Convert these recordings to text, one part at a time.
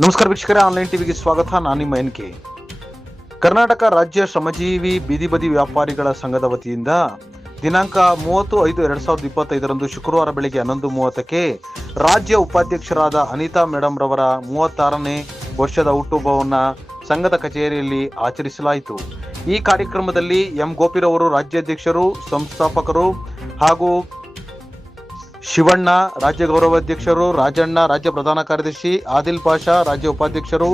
ನಮಸ್ಕಾರ ವೀಕ್ಷಕರೇ, ಆನ್ಲೈನ್ ಟಿವಿಗೆ ಸ್ವಾಗತ. ನಾನು ನಿಮ್ಮ ಎನ್.ಕೆ. ಕರ್ನಾಟಕ ರಾಜ್ಯ ಶ್ರಮಜೀವಿ ಬೀದಿ ಬದಿ ವ್ಯಾಪಾರಿಗಳ ಸಂಘದ ವತಿಯಿಂದ ದಿನಾಂಕ 30/5/2025 ಶುಕ್ರವಾರ ಬೆಳಗ್ಗೆ 11:30ಕ್ಕೆ ರಾಜ್ಯ ಉಪಾಧ್ಯಕ್ಷರಾದ ಅನಿತಾ ಮೇಡಮ್ ರವರ 36ನೇ ವರ್ಷದ ಹುಟ್ಟುಹಬ್ಬವನ್ನು ಸಂಘದ ಕಚೇರಿಯಲ್ಲಿ ಆಚರಿಸಲಾಯಿತು. ಈ ಕಾರ್ಯಕ್ರಮದಲ್ಲಿ ಎಂ ಗೋಪಿರವರು ರಾಜ್ಯಾಧ್ಯಕ್ಷರು, ಸಂಸ್ಥಾಪಕರು ಹಾಗೂ ಶಿವಣ್ಣ ರಾಜ್ಯ ಗೌರವಾಧ್ಯಕ್ಷರು, ರಾಜಣ್ಣ ರಾಜ್ಯ ಪ್ರಧಾನ ಕಾರ್ಯದರ್ಶಿ, ಆದಿಲ್ ಪಾಷಾ ರಾಜ್ಯ ಉಪಾಧ್ಯಕ್ಷರು,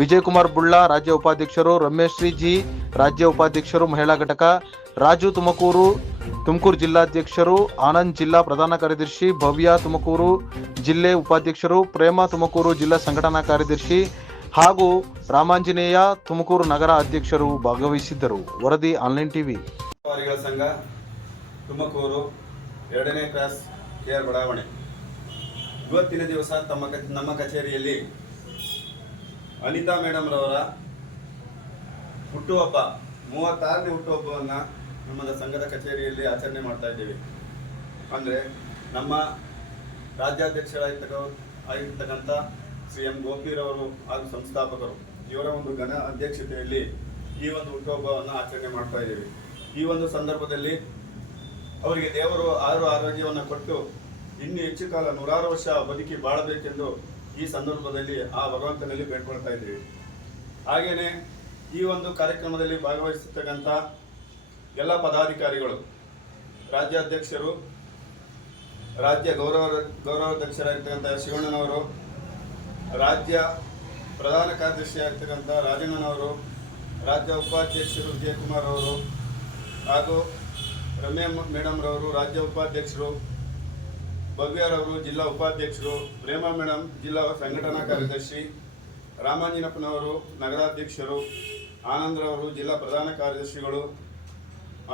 ವಿಜಯಕುಮಾರ್ ಬುಳ್ಳ ರಾಜ್ಯ ಉಪಾಧ್ಯಕ್ಷರು, ರಮೇಶ್ ಶ್ರೀ ಜಿ ರಾಜ್ಯ ಉಪಾಧ್ಯಕ್ಷರು ಮಹಿಳಾ ಘಟಕ, ರಾಜು ತುಮಕೂರು ಜಿಲ್ಲಾಧ್ಯಕ್ಷರು, ಆನಂದ್ ಜಿಲ್ಲಾ ಪ್ರಧಾನ ಕಾರ್ಯದರ್ಶಿ, ಭವ್ಯ ತುಮಕೂರು ಜಿಲ್ಲೆ ಉಪಾಧ್ಯಕ್ಷರು, ಪ್ರೇಮ ತುಮಕೂರು ಜಿಲ್ಲಾ ಸಂಘಟನಾ ಕಾರ್ಯದರ್ಶಿ ಹಾಗೂ ರಾಮಾಂಜನೇಯ ತುಮಕೂರು ನಗರ ಅಧ್ಯಕ್ಷರು ಭಾಗವಹಿಸಿದ್ದರು. ವರದಿ ಆನ್ಲೈನ್ ಟಿವಿ. ಸಂಘ ತುಮಕೂರು 2ನೇ ಕ್ರಾಸ್ KR ಬಡಾವಣೆ. ಇವತ್ತಿನ ದಿವಸ ನಮ್ಮ ಕಚೇರಿಯಲ್ಲಿ ಅನಿತಾ ಮೇಡಮ್ ರವರ ಹುಟ್ಟುಹಬ್ಬ 36ನೇ ಹುಟ್ಟುಹಬ್ಬವನ್ನು ನಮ್ಮ ಸಂಘದ ಕಚೇರಿಯಲ್ಲಿ ಆಚರಣೆ ಮಾಡ್ತಾ ಇದ್ದೇವೆ. ಅಂದರೆ ನಮ್ಮ ರಾಜ್ಯಾಧ್ಯಕ್ಷರಾಗಿರ್ತಕ್ಕಂಥ ಶ್ರೀ ಎಂ ಗೋಪಿರವರು ಹಾಗೂ ಸಂಸ್ಥಾಪಕರು ಇವರ ಒಂದು ಘನ ಅಧ್ಯಕ್ಷತೆಯಲ್ಲಿ ಈ ಒಂದು ಹುಟ್ಟುಹಬ್ಬವನ್ನು ಆಚರಣೆ ಮಾಡ್ತಾ ಇದ್ದೇವೆ. ಈ ಒಂದು ಸಂದರ್ಭದಲ್ಲಿ ಅವರಿಗೆ ದೇವರು ಆರೋಗ್ಯವನ್ನು ಕೊಟ್ಟು ಇನ್ನೂ ಹೆಚ್ಚು ಕಾಲ 100 ವರ್ಷ ಬದುಕಿ ಬಾಳಬೇಕೆಂದು ಈ ಸಂದರ್ಭದಲ್ಲಿ ಆ ಭಗವಂತನಲ್ಲಿ ಬೇಡ್ಕೊಳ್ತಾ ಇದ್ದೀವಿ. ಹಾಗೆಯೇ ಈ ಒಂದು ಕಾರ್ಯಕ್ರಮದಲ್ಲಿ ಭಾಗವಹಿಸಿರ್ತಕ್ಕಂಥ ಎಲ್ಲ ಪದಾಧಿಕಾರಿಗಳು, ರಾಜ್ಯಾಧ್ಯಕ್ಷರು, ರಾಜ್ಯ ಗೌರವಾಧ್ಯಕ್ಷರಾಗಿರ್ತಕ್ಕಂಥ ಶಿವಣ್ಣನವರು, ರಾಜ್ಯ ಪ್ರಧಾನ ಕಾರ್ಯದರ್ಶಿಯಾಗಿರ್ತಕ್ಕಂಥ ರಾಜಣ್ಣನವರು, ರಾಜ್ಯ ಉಪಾಧ್ಯಕ್ಷರು ವಿಜಯಕುಮಾರ್ ಅವರು ಹಾಗೂ ರಮ್ಯಾ ಮೇಡಮ್ ರವರು ರಾಜ್ಯ ಉಪಾಧ್ಯಕ್ಷರು, ಭವ್ಯರವರು ಜಿಲ್ಲಾ ಉಪಾಧ್ಯಕ್ಷರು, ಪ್ರೇಮಾ ಮೇಡಮ್ ಜಿಲ್ಲಾ ಸಂಘಟನಾ ಕಾರ್ಯದರ್ಶಿ, ರಾಮಾಂಜನಪ್ಪನವರು ನಗರಾಧ್ಯಕ್ಷರು, ಆನಂದ್ರವರು ಜಿಲ್ಲಾ ಪ್ರಧಾನ ಕಾರ್ಯದರ್ಶಿಗಳು,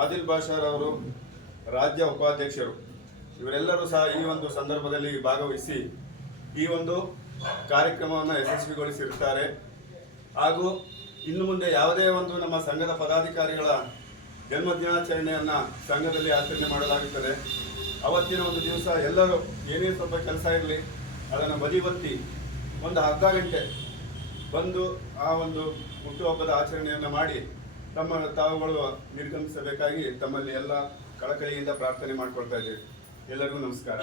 ಆದಿಲ್ ಬಾಷಾರವರು ರಾಜ್ಯ ಉಪಾಧ್ಯಕ್ಷರು, ಇವರೆಲ್ಲರೂ ಸಹ ಈ ಒಂದು ಸಂದರ್ಭದಲ್ಲಿ ಭಾಗವಹಿಸಿ ಈ ಒಂದು ಕಾರ್ಯಕ್ರಮವನ್ನು ಯಶಸ್ವಿಗೊಳಿಸಿರುತ್ತಾರೆ. ಹಾಗೂ ಇನ್ನು ಮುಂದೆ ಯಾವುದೇ ಒಂದು ನಮ್ಮ ಸಂಘದ ಪದಾಧಿಕಾರಿಗಳ ಜನ್ಮ ದಿನಾಚರಣೆಯನ್ನು ಸಂಘದಲ್ಲಿ ಆಚರಣೆ ಮಾಡಲಾಗುತ್ತದೆ. ಅವತ್ತಿನ ಒಂದು ದಿವಸ ಎಲ್ಲರೂ ಏನೇ ಸ್ವಲ್ಪ ಕೆಲಸ ಇರಲಿ ಅದನ್ನು ಬದಿಗೊತ್ತಿ ಒಂದು ಅರ್ಧ ಗಂಟೆ ಬಂದು ಆ ಒಂದು ಹುಟ್ಟುಹಬ್ಬದ ಆಚರಣೆಯನ್ನು ಮಾಡಿ ತಾವುಗಳು ನಿರ್ಗಮಿಸಬೇಕಾಗಿ ತಮ್ಮಲ್ಲಿ ಎಲ್ಲ ಕಳಕಳಿಯಿಂದ ಪ್ರಾರ್ಥನೆ ಮಾಡಿಕೊಳ್ತಾ ಇದ್ದೇವೆ. ಎಲ್ಲರಿಗೂ ನಮಸ್ಕಾರ.